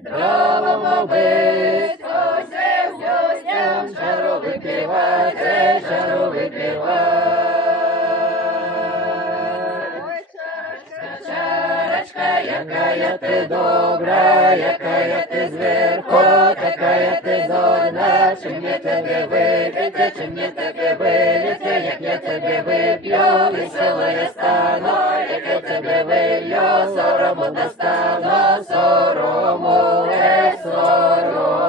Здорово быть, гостям, гостям, жару выпивать, жару выпивать. Чарочка, якая ты добрая, якая ты зверху, какая ты зорна, чи мне тебе выпить, чи мне тебе вылить, як я тебе выпью, весело я стану, як я тебе вылью, сорому достану, сорому, сорому.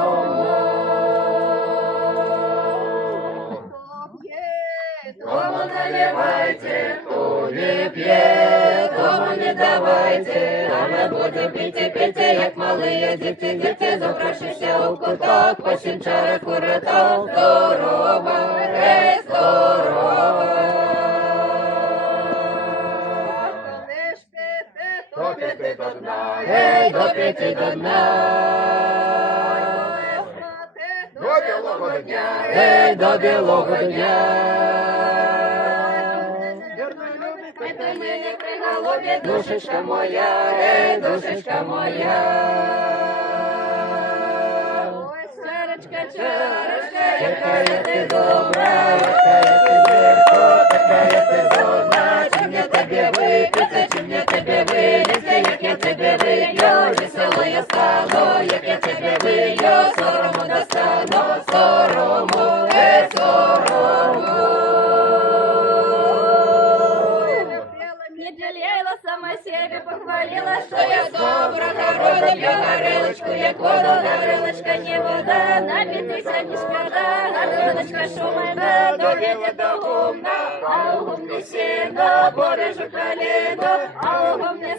Тому наливайте, кто не пьет, тому не давайте, а мы будем пить и пить, як малые дети, дети, запрошуйся у куток, по 7 чарок у роток, здорово, здорово. Допити до дна, допити до дна. До білого дня, до білого дня. Это не приголубье, душечка моя, душечка моя. Чарочка, чарочка, якая ты добрая, якая ты зверху, какая ты зорна, чи мне тебе выпить, чи мне тебе вылить, як я тебе вылью, весело я стану, як я тебе вылью, сорому достану, сорому, сорому. Не жалела, сама себе похвалила, что я добра, народу пью горелочку, як воду, горелочка не вода, напиться не шкода, горелочка шумна, до веда до умна, а у гумне сено, борежу колено, а у гумне